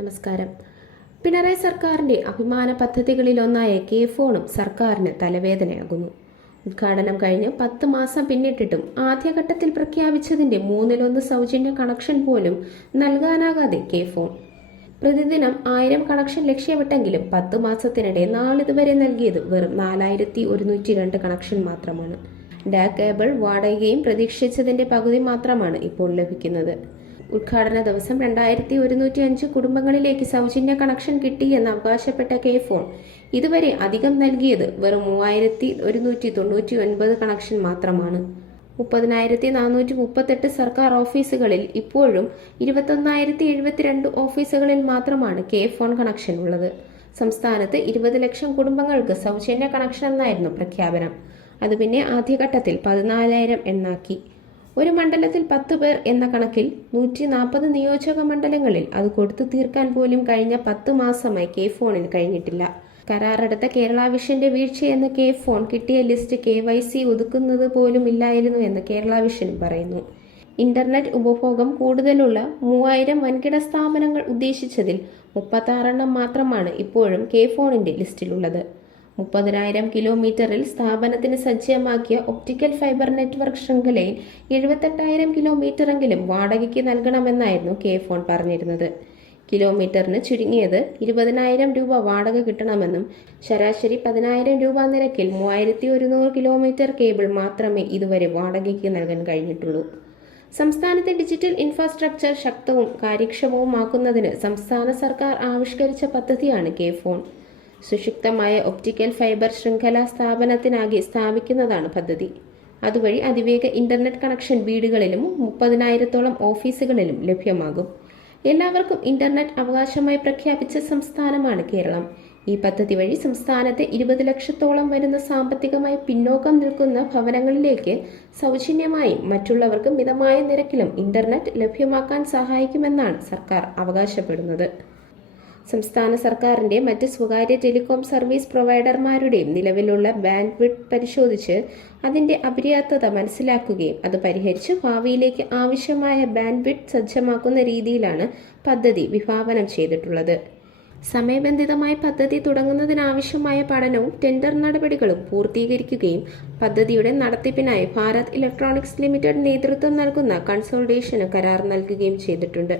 നമസ്കാരം. പിണറായി സർക്കാരിന്റെ അഭിമാന പദ്ധതികളിലൊന്നായ കെ ഫോണും സർക്കാരിന് തലവേദനയാകുന്നു. ഉദ്ഘാടനം കഴിഞ്ഞ് പത്ത് മാസം പിന്നിട്ടിട്ടും ആദ്യഘട്ടത്തിൽ പ്രഖ്യാപിച്ചതിന്റെ മൂന്നിലൊന്ന് സൗജന്യ കണക്ഷൻ പോലും നൽകാനാകാതെ കെ ഫോൺ. പ്രതിദിനം ആയിരം കണക്ഷൻ ലക്ഷ്യമിട്ടെങ്കിലും പത്ത് മാസത്തിനിടെ നാളിതുവരെ നൽകിയത് വെറും നാലായിരത്തി ഒരുന്നൂറ്റി രണ്ട് കണക്ഷൻ മാത്രമാണ്. ഡാ കേബിൾ വാടകയും പ്രതീക്ഷിച്ചതിന്റെ പകുതി മാത്രമാണ് ഇപ്പോൾ ലഭിക്കുന്നത്. ഉദ്ഘാടന ദിവസം രണ്ടായിരത്തി ഒരുന്നൂറ്റി അഞ്ച് കുടുംബങ്ങളിലേക്ക് സൗജന്യ കണക്ഷൻ കിട്ടിയെന്ന് അവകാശപ്പെട്ട കെ ഫോൺ ഇതുവരെ അധികം നൽകിയത് വെറും മൂവായിരത്തി ഒരുന്നൂറ്റി തൊണ്ണൂറ്റി ഒൻപത് കണക്ഷൻ മാത്രമാണ്. മുപ്പതിനായിരത്തി നാനൂറ്റി മുപ്പത്തെട്ട് സർക്കാർ ഓഫീസുകളിൽ ഇപ്പോഴും ഇരുപത്തൊന്നായിരത്തി എഴുപത്തിരണ്ട് ഓഫീസുകളിൽ മാത്രമാണ് കെ ഫോൺ കണക്ഷൻ ഉള്ളത്. സംസ്ഥാനത്ത് ഇരുപത് ലക്ഷം കുടുംബങ്ങൾക്ക് സൗജന്യ കണക്ഷൻ എന്നായിരുന്നു പ്രഖ്യാപനം. അത് പിന്നെ ആദ്യഘട്ടത്തിൽ പതിനാലായിരം എണ്ണാക്കി ഒരു മണ്ഡലത്തിൽ പത്ത് പേർ എന്ന കണക്കിൽ നൂറ്റി നാൽപ്പത് നിയോജക മണ്ഡലങ്ങളിൽ അത് കൊടുത്തു തീർക്കാൻ പോലും കഴിഞ്ഞ പത്ത് മാസമായി കെ ഫോണിന് കഴിഞ്ഞിട്ടില്ല. കരാറെടുത്ത കേരള വിഷന്റെ എന്ന കെ ഫോൺ കിട്ടിയ ലിസ്റ്റ് കെ വൈ സി ഒതുക്കുന്നത് പോലും ഇല്ലായിരുന്നു എന്ന് കേരള വിഷൻ പറയുന്നു. ഇന്റർനെറ്റ് ഉപഭോഗം കൂടുതലുള്ള മൂവായിരം വൻകിട സ്ഥാപനങ്ങൾ ഉദ്ദേശിച്ചതിൽ മുപ്പത്താറെണ്ണം മാത്രമാണ് ഇപ്പോഴും കെ ഫോണിന്റെ ലിസ്റ്റിലുള്ളത്. മുപ്പതിനായിരം കിലോമീറ്ററിൽ സ്ഥാപനത്തിന് സജ്ജമാക്കിയ ഒപ്റ്റിക്കൽ ഫൈബർ നെറ്റ്വർക്ക് ശൃംഖലയിൽ എഴുപത്തെട്ടായിരം കിലോമീറ്ററെങ്കിലും വാടകയ്ക്ക് നൽകണമെന്നായിരുന്നു കെ ഫോൺ പറഞ്ഞിരുന്നത്. കിലോമീറ്ററിന് ചുരുങ്ങിയത് ഇരുപതിനായിരം രൂപ വാടക കിട്ടണമെന്നും ശരാശരി പതിനായിരം രൂപ നിരക്കിൽ മൂവായിരത്തി ഒരുന്നൂറ് കിലോമീറ്റർ കേബിൾ മാത്രമേ ഇതുവരെ വാടകയ്ക്ക് നൽകാൻ കഴിഞ്ഞിട്ടുള്ളൂ. സംസ്ഥാനത്തെ ഡിജിറ്റൽ ഇൻഫ്രാസ്ട്രക്ചർ ശക്തവും കാര്യക്ഷമവുമാക്കുന്നതിന് സംസ്ഥാന സർക്കാർ ആവിഷ്കരിച്ച പദ്ധതിയാണ് കെ ഫോൺ. സുശക്തമായ ഒപ്റ്റിക്കൽ ഫൈബർ ശൃംഖല സ്ഥാപനത്തിനാകെ സ്ഥാപിക്കുന്നതാണ് പദ്ധതി. അതുവഴി അതിവേഗ ഇന്റർനെറ്റ് കണക്ഷൻ വീടുകളിലും മുപ്പതിനായിരത്തോളം ഓഫീസുകളിലും ലഭ്യമാകും. എല്ലാവർക്കും ഇന്റർനെറ്റ് അവകാശമായി പ്രഖ്യാപിച്ച സംസ്ഥാനമാണ് കേരളം. ഈ പദ്ധതി വഴി സംസ്ഥാനത്തെ ഇരുപത് ലക്ഷത്തോളം വരുന്ന സാമ്പത്തികമായി പിന്നോക്കം നിൽക്കുന്ന ഭവനങ്ങളിലേക്ക് സൗജന്യമായി മറ്റുള്ളവർക്ക് മിതമായ നിരക്കിലും ഇന്റർനെറ്റ് ലഭ്യമാക്കാൻ സഹായിക്കുമെന്നാണ് സർക്കാർ അവകാശപ്പെടുന്നത്. സംസ്ഥാന സർക്കാരിന്റെ മറ്റ് സ്വകാര്യ ടെലികോം സർവീസ് പ്രൊവൈഡർമാരുടെയും നിലവിലുള്ള ബാൻഡ് വിഡ് പരിശോധിച്ച് അതിന്റെ അപര്യാപ്തത മനസ്സിലാക്കുകയും അത് പരിഹരിച്ച് ഭാവിയിലേക്ക് ആവശ്യമായ ബാൻഡ് വിഡ് സജ്ജമാക്കുന്ന രീതിയിലാണ് പദ്ധതി വിഭാവനം ചെയ്തിട്ടുള്ളത്. സമയബന്ധിതമായി പദ്ധതി തുടങ്ങുന്നതിനാവശ്യമായ പഠനവും ടെൻഡർ നടപടികളും പൂർത്തീകരിക്കുകയും പദ്ധതിയുടെ നടത്തിപ്പിനായി ഭാരത് ഇലക്ട്രോണിക്സ് ലിമിറ്റഡ് നേതൃത്വം നൽകുന്ന കൺസോൾട്ടേഷന് കരാർ നൽകുകയും ചെയ്തിട്ടുണ്ട്.